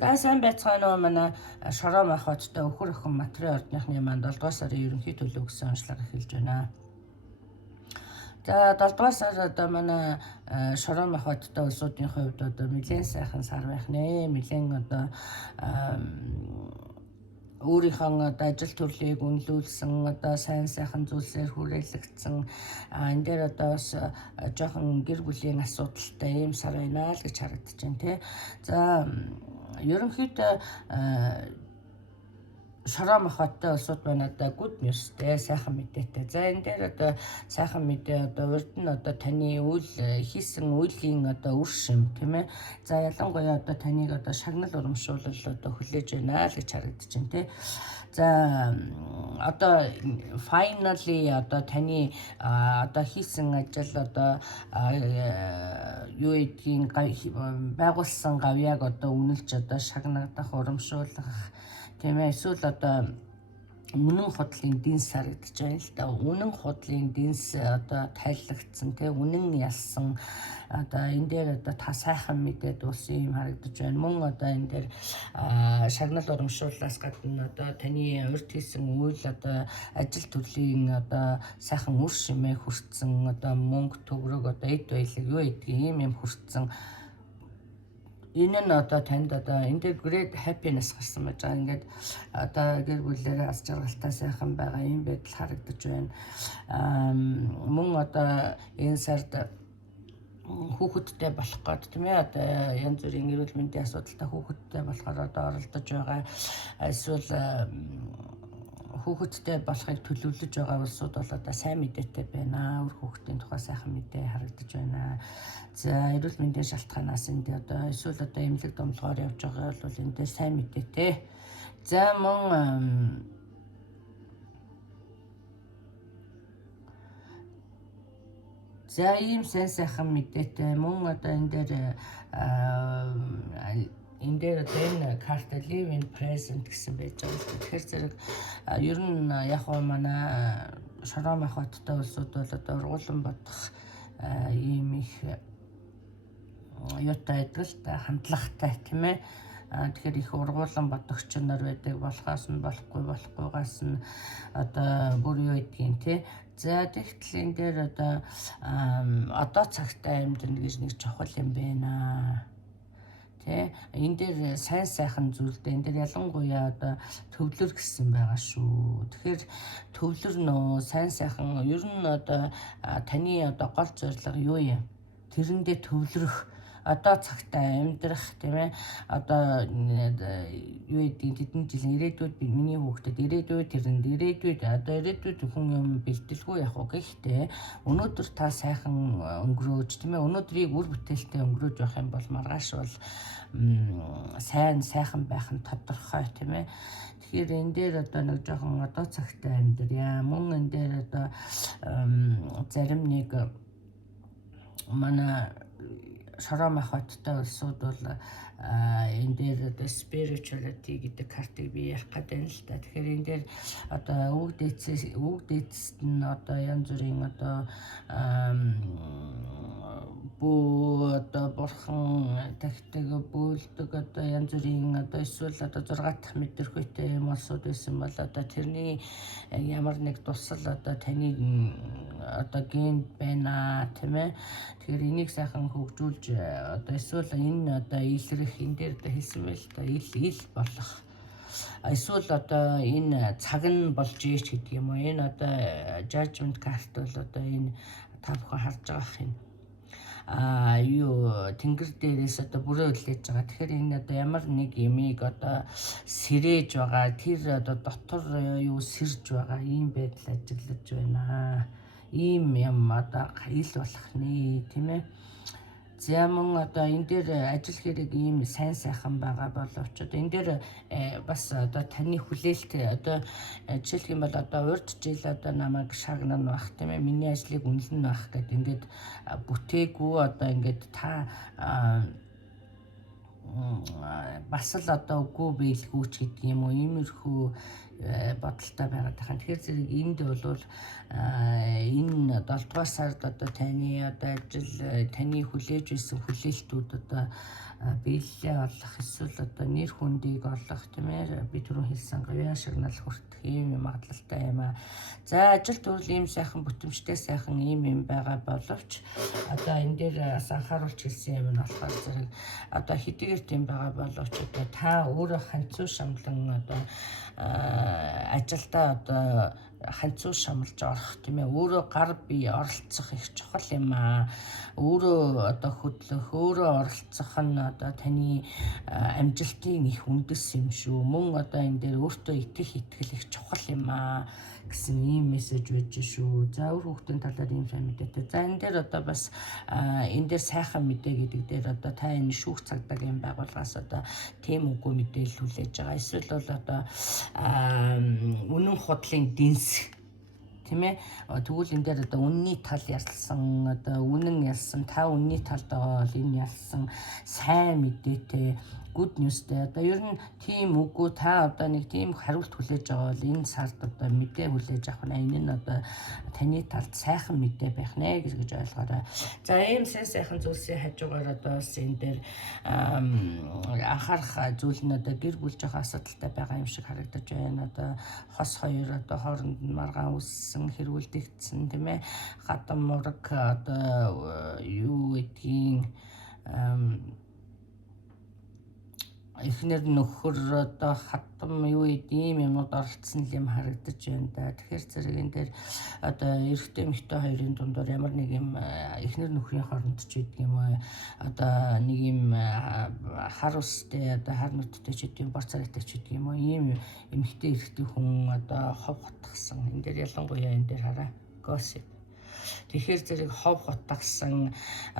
За сайн байцгаана уу манай шороо махбодтой өхөр охин материал ордныхны манд 7 дугаар сарын ерөнхий төлөв гэсэн онцлог эхэлж байна. За 7 дугаар сар одоо манай шороо махбодтой улсуудын хувьд одоо нэлээд сайхан сар байх нэ. Нэлээд одоо өөрийнхөө одоо ажил төрлийг үнэлүүлсэн одоо сайн сайхан зүйлсээр хүрээлэгдсэн энэ дээр одоо бас жоохон гэр бүлийн асуудалтай ийм сар байна л гэж харагдаж байна тий. За ерөнхийдөө шороо махбодтой улсууд байна одоо good newsтэй сайхан мэдээтэй. За энэ дээр одоо сайхан мэдээ одоо урд нь одоо таны хийсэн үеийн одоо үр шим тийм ээ. За ялангуяа одоо таныг одоо шагнал урамшуулал одоо хүлээж байна л гэж харагдаж байна тий. За одоо finally одоо таны одоо хийсэн ажил одоо юу гэдгийг байгуулсан гавьяаг одоо үнэлж одоо шагнагдах урамшуулах тийм ээ. Эсвэл одоо үнэн худлын дэнс харагдаж байна л да. Үнэн худлын дэнс одоо тайлагдсан тий. Үнэн ялсан одоо энэ дээр одоо та сайхан мэдээд дууссан юм харагдаж байна. Мөн одоо энэ дээр шагнал урамшууллаас гадна одоо таны урд хийсэн үйл одоо ажил төрлийн одоо сайхан үр шимээ хүртсэн одоо мөнгө төгрөг одоо эд баялаг юу гэдгийг ийм хүртсэн. Энэ нь одоо танд одоо энэ дээр great happiness гарсан байж байгаа. Ингээд одоо гэр бүлээрээ аз жаргалтай сайхан байгаа юм байдал харагдаж байна. Мөн одоо энэ сард хүүхэдтэй болох гээд тийм ээ одоо янз бүрийн эрүүл мэндийн асуудалтай хүүхэдтэй болохоор одоо оролдож байгаа. Эсвэл хүүхэдтэй болохыг төлөвлөж байгаа улсууд бол одоо сайн мэдээтэй байна. Өөр хүүхдийн тухай сайхан мэдээ харагдаж байна. За эрүүл мэндийн шалтгаанаас энэ одоо эсвэл одоо эмнэлэг домлогоор явж байгаа бол энэ дээр сайн мэдээтэй. За мөн за ийм сайн сайхан мэдээтэй мөн одоо энэ дээр одоо энэ карт live in present гэсэн байж байгаа. Тэгэхээр зэрэг ер нь яг уу манай шороо махбодтой улсууд бол одоо ургуулсан бодох ийм их юутай байдаг л та хандлагатай тийм ээ. Тэгэхээр их ургуулсан бодогч нар байдаг. Болохоос нь болохгүйгаас нь одоо бүр юу гэдгийг тий. За тэгтэл энэ дээр одоо цагтаа амьдрна гэж нэг чухал юм байна. Тэ энэ дээр сайн сайхан зүйлтэй энэ дээр ялангуяа одоо төвлөр гэсэн байгаа шүү. Тэгэхээр төвлөр нөө сайн сайхан ер нь одоо таны одоо гол зорилго юу юм? Тэрэндээ төвлөрөх одоо цагтаа амьдрах тийм ээ. Одоо юу гэдгийг тэдний жилийн ирээдүйд миний хүүхдэд ирээдүйд тэрэнд ирээдүйд одоо ирээдүйд хүн юм бэлтгэлгүй явах уу гэхдээ өнөөдөр та сайхан өнгөрөөж тийм ээ. Өнөөдрийг үр бүтээлтэй өнгөрөөж явах юм бол маргааш бол сайхан байх нь тодорхой тийм ээ. Тэгэхээр энэ дээр одоо нэг жоохон одоо цагтаа амьдрья. Мөн энэ дээр одоо зарим нэг манай шороо махбодтой улсууд бол энэ дээр одоо spirituality гэдэг картыг би ярих гэдэг юм л та. Тэгэхээр энэ дээр одоо үг дээдсэд нь одоо янз бүрийн одоо бүү одоо бурхан тагтаг бөөлдөг одоо янз бүрийн одоо эсвэл одоо 6 дахь мэдрэхүйтэй юм улсууд байсан бол одоо тэрний ямар нэг тусал одоо таны одоо ген байна тийм ээ. Тэгэхээр энийг сайхан хөгжүүлж одоо эсвэл энэ одоо илрэх энэ дээр одоо хэлсэн байл та ил болох эсвэл одоо энэ цаг нь болж ийч гэдэг юм уу. Энэ одоо judgment card бол одоо энэ та бүхэн харж байгаа юм. Тэнгэр дээрээс одоо бүрээ үлээж байгаа. Тэгэхээр энэ одоо ямар нэг юмыг одоо сэрэж байгаа. Тэр одоо дотор сэрж байгаа ийм байдал ажиглаж байна. Ийм юм одоо ил болох нэ тийм ээ. За мөн одоо энэ дээр ажил хэрэг ийм сайн сайхан байгаа боловч одоо энэ дээр бас одоо таны хүлээлт одоо жишээлх юм бол одоо урд жил одоо намайг шагнана байх тийм ээ. Миний ажлыг үнэлнэ байх гэдэг ингээд бүтээгүй одоо ингээд та бас л одоо үгүй биелгүүч гэдэг юм уу. Иймэрхүү бодолтой байгаад байгаа. Тэгэхээр зэрэг энд бол энэ 7 дугаар сард одоо таны одоо ажил таны хүлээж байсан хүлээлтүүд одоо биелэлээ олох эсвэл одоо нэр хүндийг олох тийм ээ би түрүү хэлсэн говийн шагнал хүртэх ийм магадлалтай юм аа. За ажил төрөл ийм сайхан бүтэмжтэй сайхан ийм юм байгаа боловч одоо энэ дээр анхааруулж хэлсэн юм нь болохоор зэрэг одоо хэдийгээр тийм байгаа боловч одоо та өөрөө ханцуу шамлан одоо ажилдаа одоо ханцуу шамлж орох тийм ээ өөрөө гар бие оролцох их чухал юм аа. Өөрөө одоо хөдлөх, өөрөө оролцох нь одоо таны амжилтын их үндэс юм шүү. Мөн одоо энэ дээр өөртөө итгэх итгэл их чухал юм аа гэсэн ийм мессеж байж шүү. За өөр хүүхдийн талаар ийм сайн мэдээтэй. За энэ дээр одоо бас энэ дээр сайхан мэдээ гэдэг дээр одоо та энэ шүүх цагдаагийн байгууллагаас одоо тийм үгүй мэдээлэл хүлээж байгаа. Эсвэл бол одоо үнэн худлын дэнс тийм ээ тэгвэл энэ дээр одоо үнний тал ярьсан одоо үнэн ялсан та үнний талд байгаа бол энэ ялсан сайн мэдээтэй good newsтэй одоо ер нь тийм үгүй та одоо нэг тийм хариулт хүлээж байгаа бол энэ сард одоо мэдээ хүлээж авах нь энэ нь одоо таны талд сайхан мэдээ байх нэ гэж ойлгоорой. За ийм сайхан зүйлсийн хажуугаар одоо бас энэ дээр анхаарах зүйл нь одоо гэр бүл жоохон асуудалтай байгаа юм шиг харагдаж байна. Одоо хос хоёр одоо хооронд нь маргаан үссэн хэрүүлдэгдсэн тийм ээ хатан мураг одоо юу гэдгийг эхнэр нөхөр одоо хатам юу ийм юмуд оролцсон юм харагдаж байна да. Тэгэхээр зэрэг энэ дээр одоо эрэгтэй эмэгтэй хоёрын дундор ямар нэг юм эхнэр нөхрийн хооронд ч гэдэг юм уу одоо нэг юм хар устэй одоо хар нүдтэй ч гэдэг юм бор царайтай ч гэдэг юм уу ийм эмэгтэй эрэгтэй хүн одоо хов хотгсон. Энэ дээр ялангуяа энэ дээр хараа gossip. Тэгэхээр зэрэг хов хотгсан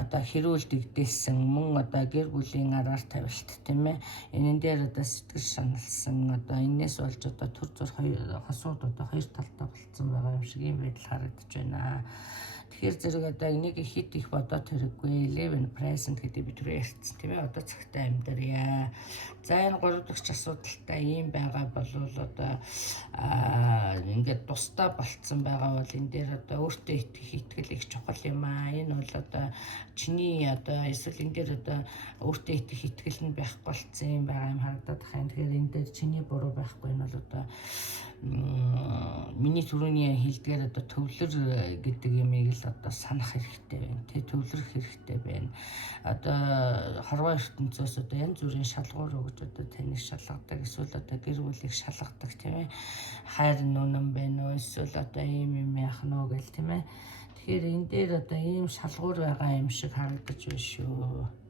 одоо хэрүүлдэгдээсэн мөн одоо гэр бүлийн араар тавилт тийм ээ энэ дээр одоо сэтгэл шаналсан одоо энэс болж одоо төр зур хосууд одоо хоёр талтай болцсон байгаа юм шиг юм байдал харагдаж байна. Тэгэхээр зэрэг одоо энийг хит их бодоод хэрэггүй live in present гэдэг би түрүү ярьсан тийм ээ одоо цагтаа амьдарья. За энэ 3 дахь асуудалтай ийм байгаа болвол одоо ингээд тусдаа болцсон байгаа бол энэ дээр одоо өөртөө итгэх итгэл их чухал юм аа. Энэ бол одоо чиний одоо эсвэл энэ дээр одоо өөртөө итгэх итгэл нь байхгүй болцсон юм байгаа юм харагдаад байна. Тэгэхээр энэ дээр чиний буруу байхгүй нь бол одоо миний түрүүний хэлдгээр одоо төвлөр гэдэг юмыг л одоо санах хэрэгтэй байна. Тэ төвлөрөх хэрэгтэй байна. Одоо хорвоо ертөнцөөс одоо янз бүрийн шалгуур өгч одоо таныг шалгадаг эсвэл одоо гэр бүлийг шалгадаг тийм ээ. Хайр нүнэн байна уу эсвэл одоо ийм юм яах нь уу гэл тийм ээ. Тэгэхээр энэ дээр одоо ийм шалгуур байгаа юм шиг харагдаж байна шүү.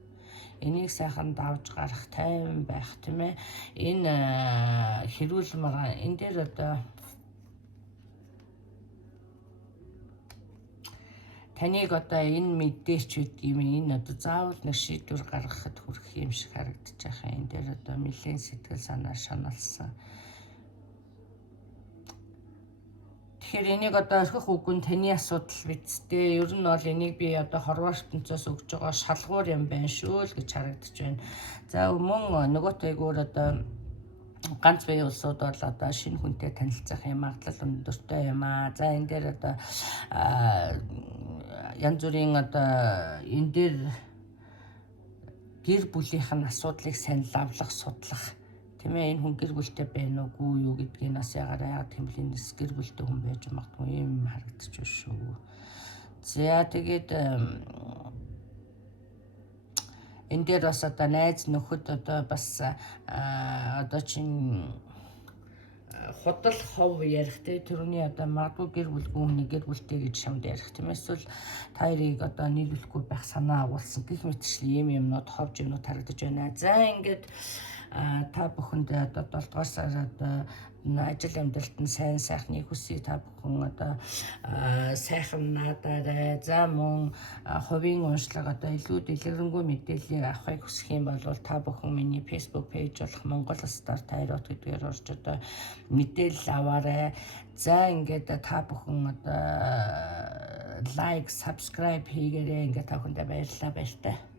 Энийг сайхан давж гарах тайван байх тийм ээ. Энэ хэрүүлмэр энэ дээр одоо таныг одоо энэ мэдээч гэдэг юм энэ одоо заавал нэг шийдвэр гаргахад хүрэх юм шиг харагдаж байгаа. Энэ дээр одоо нэлээд сэтгэл санаа шаналсан. Тэгэхээр энийг одоо орхих үгүй нь таны асуудал биз дээ. Ер нь бол энийг би одоо хорвоо ертөнцөөс өгж байгаа шалгуур юм байна шүү л гэж харагдаж байна. За мөн нөгөө тайгуур одоо ганц бие улсууд бол одоо шинэ хүнтэй танилцах юм магадлал өндөртэй юм аа. За энэ дээр одоо янз бүрийн одоо энэ дээр гэр бүлийнх нь асуудлыг сайн лавлах, судлах тийм ээ энэ хүн гэр бүлтэй байна уугүй юу гэдгийг нас ягаад гэмэл энэс гэр бүлтэй хүн байж магадгүй юм харагдаж байна шүү. За тэгээд энэ дээр бас одоо найз нөхөд одоо бас одоо чин худал хов ярих те түрүүний одоо магадгүй гэр бүлгүй хүний гэр бүлтэй гэж шамд ярих тийм эсвэл та хоёрыг одоо нийлүүлэхгүй байх санаа агуулсан гэх мэтчил юмнууд ховж юмнууд харагдаж байна. За ингээд та бүхэнд одоо 7 дугаар сард ажил амьдралд нь сайн сайхныг хүсье. Та бүхэн одоо сайхан надаарай. За мөн хувийн уншлага одоо илүү дэлгэрэнгүй мэдээллийг авахыг хүсэх юм бол та бүхэн миний Facebook page болох Монгол Стар Тайрот гэдгээр орж одоо мэдээлэл аваарай. За ингээд та бүхэн одоо лайк, subscribe хийгээрэй. Ингээд та бүхэндээ баярлалаа баяртай.